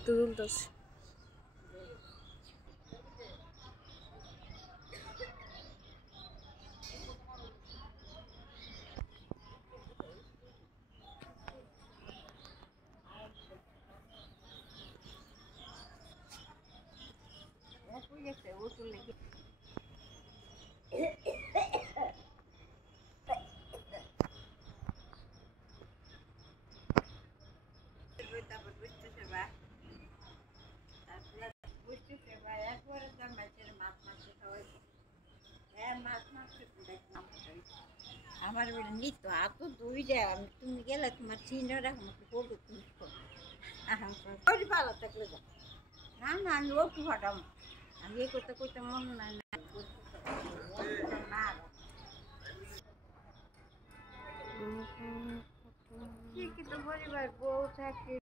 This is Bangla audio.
তো তুলতেছে। আমার নিত এত দুই যায় তুমি গেলে তোমার চিহ্ন রাখো ফটো তুলছো ওই ভালো থাকলে যা না না আমি ওটু ফাটাম আমি এই করতে করতে মন নাই না শিক্ষিত পরিবার বউ চাকরি